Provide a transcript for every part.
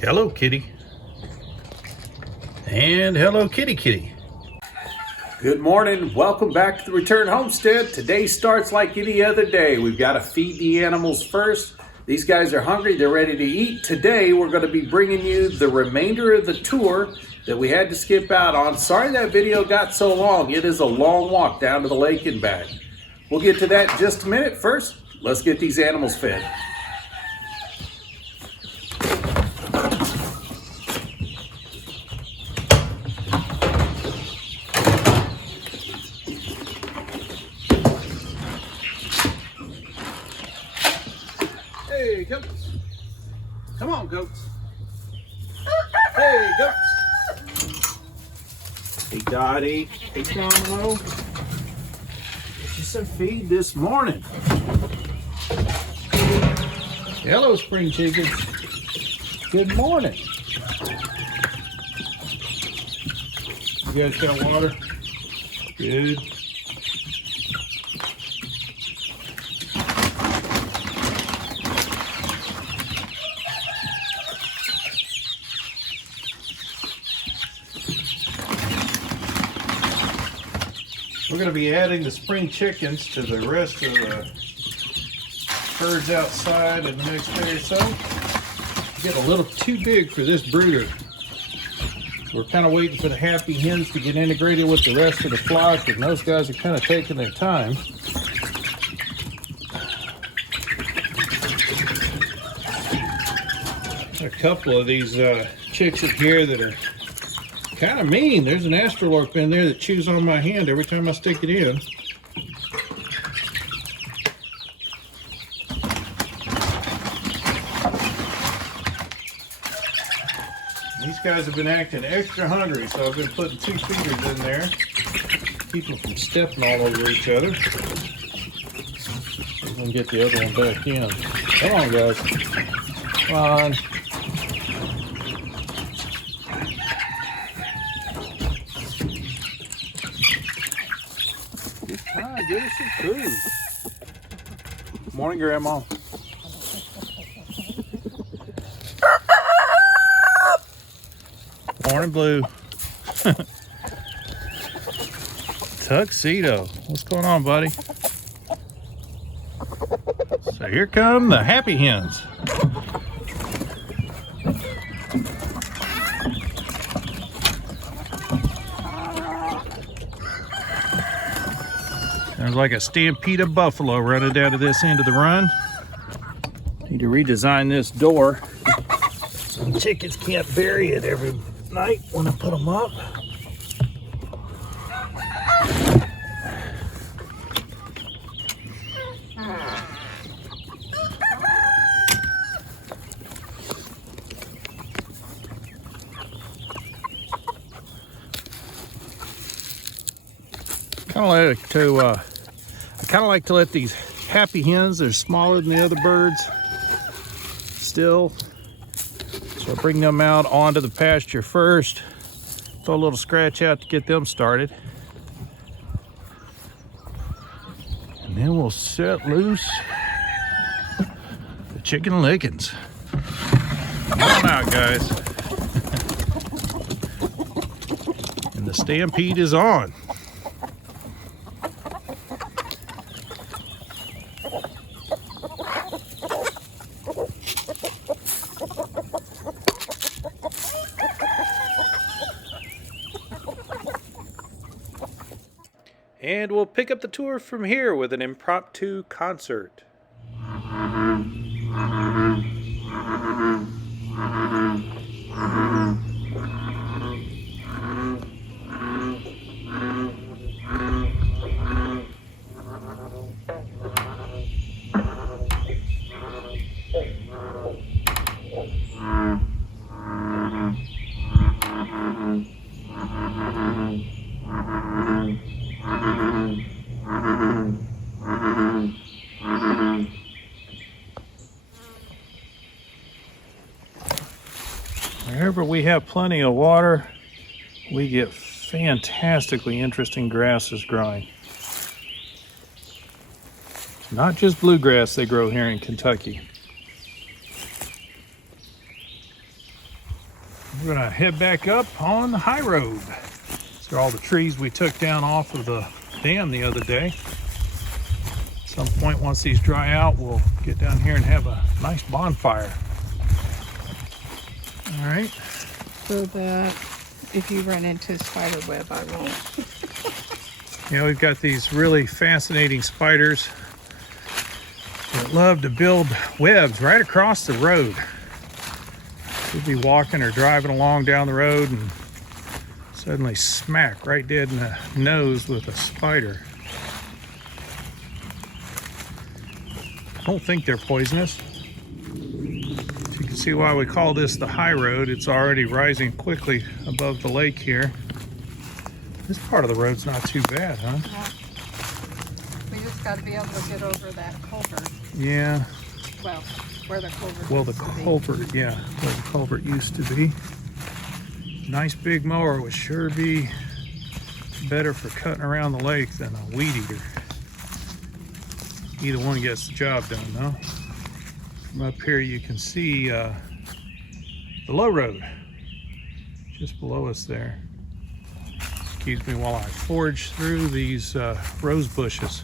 Hello, kitty. And hello, kitty kitty. Good morning. Welcome back to the Return Homestead. Today starts like any other day. We've got to feed the animals first. These guys are hungry. They're ready to eat. Today, we're going to be bringing you the remainder of the tour that we had to skip out on. Sorry that video got so long. It is a long walk down to the lake and back. We'll get to that in just a minute. First, let's get these animals fed. Hey, goats. Come on, goats. Hey, goats. Hey, Dottie. Hey, Domino. Get you some feed this morning. Hello, spring chickens. Good morning. You guys got water? Good. We're going to be adding the spring chickens to the rest of the birds outside in the next day or so. Get a little too big for this brooder. We're kind of waiting for the happy hens to get integrated with the rest of the flock, and those guys are kind of taking their time. A couple of these chicks in here that are kind of mean. There's an astrolorp in there that chews on my hand every time I stick it in. These guys have been acting extra hungry, so I've been putting 2 feeders in there, keep them from stepping all over each other. And get the other one back in. Come on, guys. Come on. Hi, give us some food. Morning, Grandma. Morning, Blue. Tuxedo. What's going on, buddy? So here come the happy hens. There's like a stampede of buffalo running down to this end of the run. Need to redesign this door so the chickens can't bury it every night when I put them up. I kind of like to let these happy hens, they're smaller than the other birds still, so I bring them out onto the pasture first, throw a little scratch out to get them started, and then we'll set loose the chicken lickings. Come on out, guys. And the stampede is on. And we'll pick up the tour from here with an impromptu concert. Wherever we have plenty of water, we get fantastically interesting grasses growing. Not just bluegrass they grow here in Kentucky. We're gonna head back up on the high road. These are all the trees we took down off of the dam the other day. At some point, once these dry out, we'll get down here and have a nice bonfire. All right. So that if you run into a spider web, I won't. Yeah, we've got these really fascinating spiders that love to build webs right across the road. We'll be walking or driving along down the road and suddenly smack right dead in the nose with a spider. I don't think they're poisonous. So you can see why we call this the high road. It's already rising quickly above the lake here. This part of the road's not too bad, huh? We just got to be able to get over that culvert. Yeah. Well, where the culvert Well, the used to be. culvert, yeah, where the culvert used to be. Nice big mower would sure be better for cutting around the lake than a weed eater. Either one gets the job done, though. From up here, you can see the low road just below us there. Excuse me while I forge through these rose bushes.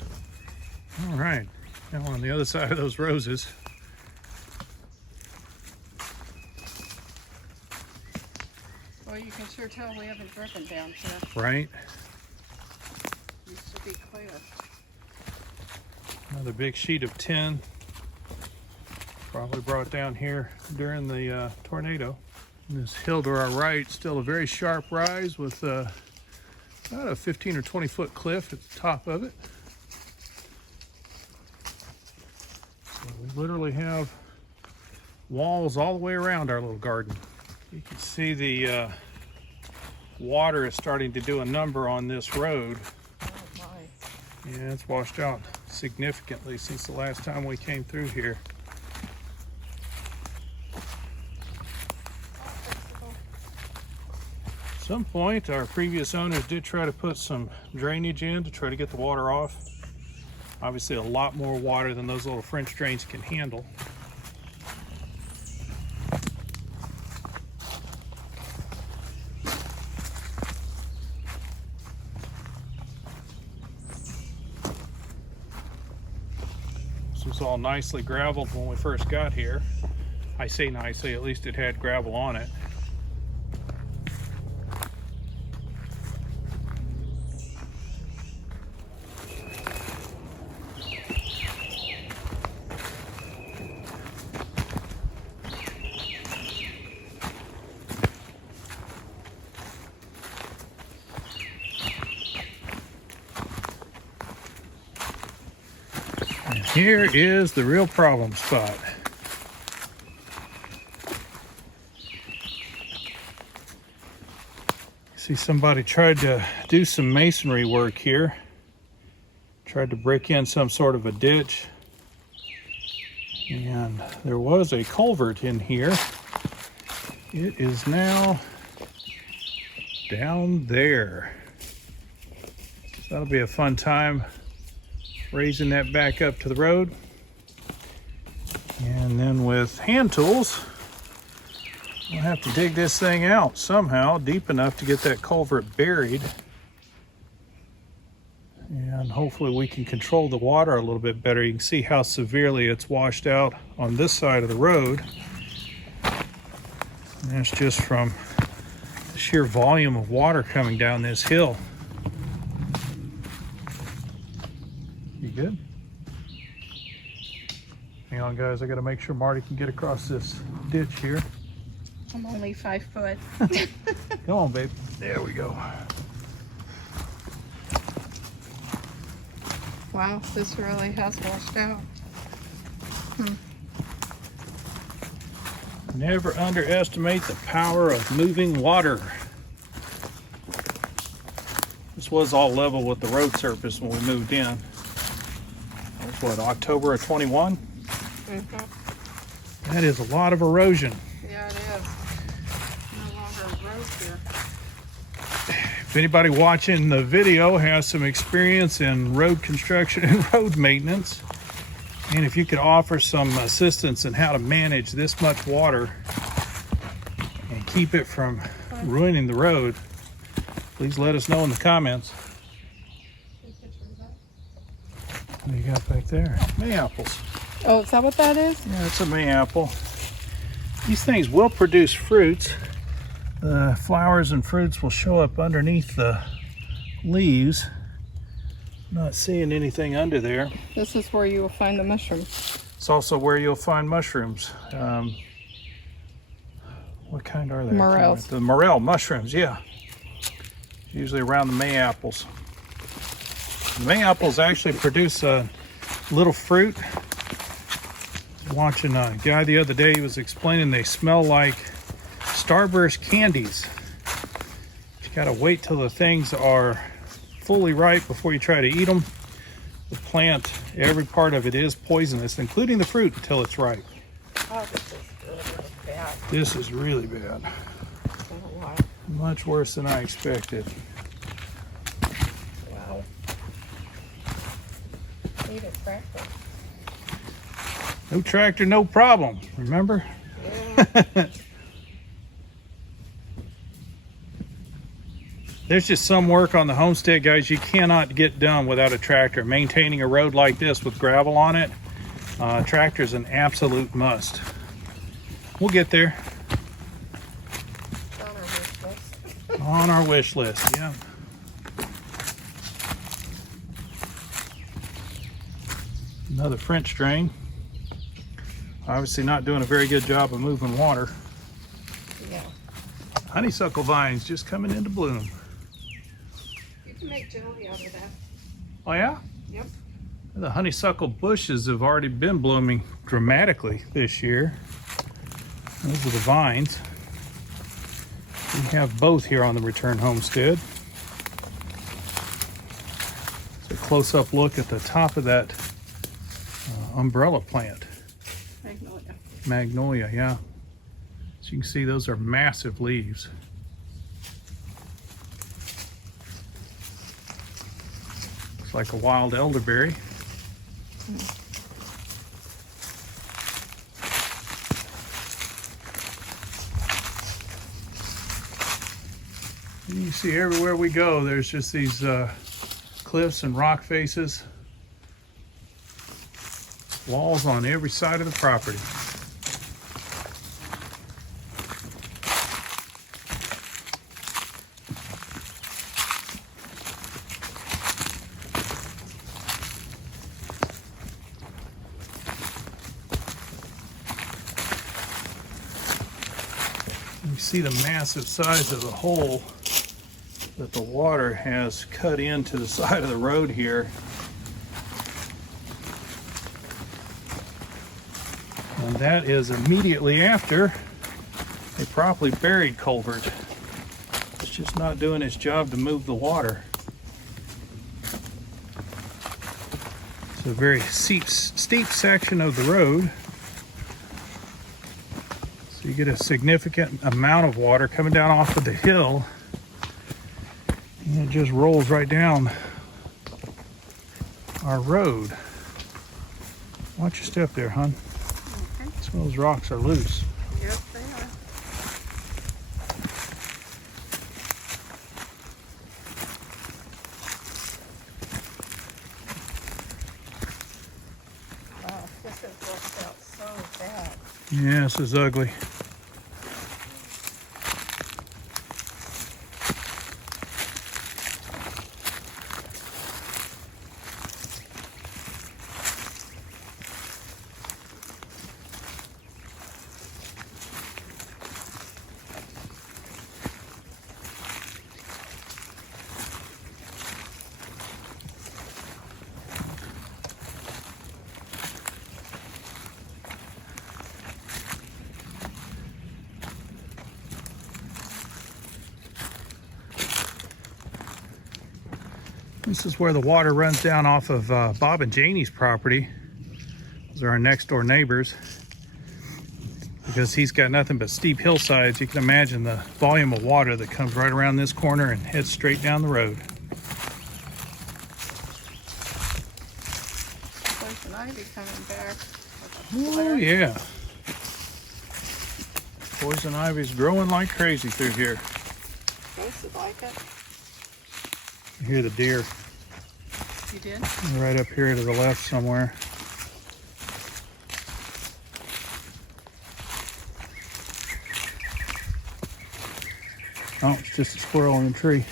All right, now on the other side of those roses. Well, you can sure tell we haven't driven down here. Right? Used to be clear. Another big sheet of tin. Probably brought down here during the tornado. And this hill to our right, still a very sharp rise with about a 15 or 20 foot cliff at the top of it. So we literally have walls all the way around our little garden. You can see the water is starting to do a number on this road. Oh my. Yeah, it's washed out significantly since the last time we came through here. At some point, our previous owners did try to put some drainage in to try to get the water off. Obviously, a lot more water than those little French drains can handle. This was all nicely graveled when we first got here. I say nicely, at least it had gravel on it. Here is the real problem spot. See, somebody tried to do some masonry work here. Tried to break in some sort of a ditch. And there was a culvert in here. It is now down there. So that'll be a fun time raising that back up to the road. And then with hand tools, we'll have to dig this thing out somehow deep enough to get that culvert buried. And hopefully we can control the water a little bit better. You can see how severely it's washed out on this side of the road. And that's just from the sheer volume of water coming down this hill. You good? Hang on, guys. I got to make sure Marty can get across this ditch here. I'm only 5 foot. Come on, babe. There we go. Wow, this really has washed out. Never underestimate the power of moving water. This was all level with the road surface when we moved in. That was what, October of 21? That is a lot of erosion. Yeah, it is. No longer a road here. If anybody watching the video has some experience in road construction and road maintenance, and if you could offer some assistance in how to manage this much water and keep it from ruining the road, please let us know in the comments. What do you got back there? Mayaples. Oh, is that what that is? Yeah, it's a mayapple. These things will produce fruits. The flowers and fruits will show up underneath the leaves. Not seeing anything under there. This is where you will find the mushrooms. It's also where you'll find mushrooms. What kind are they? Morels. The morel mushrooms, yeah. Usually around the mayaples. The mayaples actually produce a little fruit. Watching a guy the other day, he was explaining they smell like Starburst candies. You gotta wait till the things are fully ripe before you try to eat them. The plant, every part of it is poisonous, including the fruit, until it's ripe. Oh, this is really bad. This is really bad. Wow. Much worse than I expected. Wow. Need a tractor. No tractor, no problem. Remember? Yeah. There's just some work on the homestead, guys, you cannot get done without a tractor. Maintaining a road like this with gravel on it, tractor is an absolute must. We'll get there. On our wish list. On our wish list, yeah. Another French drain. Obviously not doing a very good job of moving water. Yeah. Honeysuckle vines just coming into bloom. You can make jelly out of that. Oh yeah? Yep. The honeysuckle bushes have already been blooming dramatically this year. Those are the vines. We have both here on the Return Homestead. It's a close-up look at the top of that umbrella plant. Magnolia. Magnolia, yeah. As you can see, those are massive leaves. Looks like a wild elderberry. You see everywhere we go, there's just these cliffs and rock faces. Walls on every side of the property. You see the massive size of the hole that the water has cut into the side of the road here. And that is immediately after a properly buried culvert. It's just not doing its job to move the water. It's a very steep section of the road. So you get a significant amount of water coming down off of the hill. And it just rolls right down our road. Watch your step there, hon. Some of those rocks are loose. Yes, they are. Wow, this has worked out so bad. Yeah, this is ugly. This is where the water runs down off of Bob and Janie's property. Those are our next door neighbors. Because he's got nothing but steep hillsides, you can imagine the volume of water that comes right around this corner and heads straight down the road. Poison ivy coming back. Oh yeah. Poison ivy's growing like crazy through here. Supposed to like it. You hear the deer You did? right up here to the left somewhere. Oh, it's just a squirrel in the tree.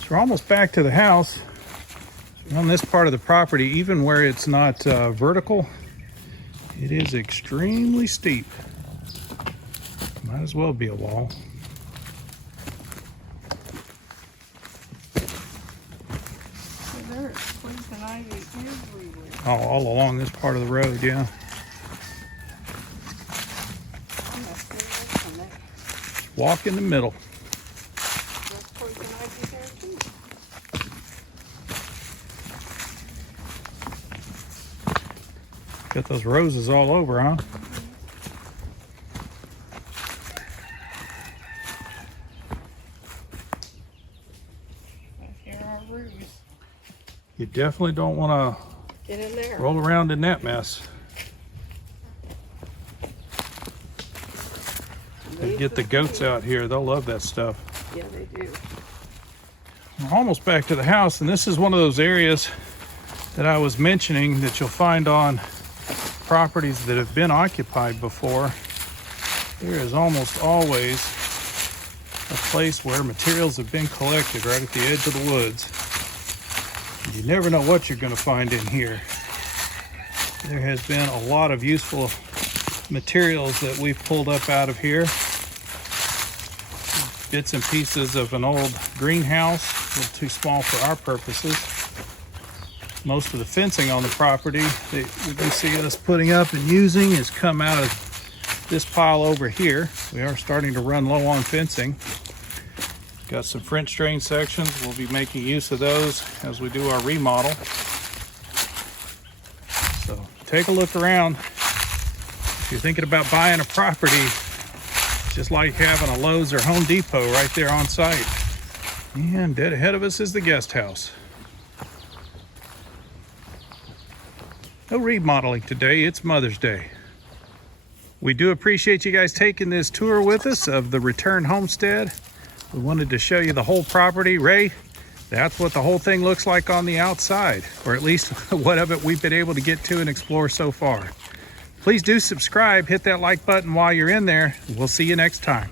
So we're almost back to the house. On this part of the property, even where it's not vertical, it is extremely steep. Might as well be a wall. So there's poison ivy everywhere. Oh, all along this part of the road, yeah. I'm not sure what's in there. Walk in the middle. There's poison ivy there too. Got those roses all over, huh? Here are roots. You definitely don't want Get in there. to roll around in that mess. They get the goats out here. They'll love that stuff. Yeah, they do. We're almost back to the house, and this is one of those areas that I was mentioning that you'll find on properties that have been occupied before. There is almost always a place where materials have been collected right at the edge of the woods. You never know what you're going to find in here. There has been a lot of useful materials that we've pulled up out of here. Bits and pieces of an old greenhouse, a little too small for our purposes. Most of the fencing on the property that you can see us putting up and using has come out of this pile over here. We are starting to run low on fencing. Got some French drain sections. We'll be making use of those as we do our remodel. So take a look around. If you're thinking about buying a property, it's just like having a Lowe's or Home Depot right there on site. And dead ahead of us is the guest house. No remodeling today, it's Mother's Day. We do appreciate you guys taking this tour with us of the Return Homestead. We wanted to show you the whole property. Ray, that's what the whole thing looks like on the outside, or at least what of it we've been able to get to and explore so far. Please do subscribe, hit that like button while you're in there. We'll see you next time.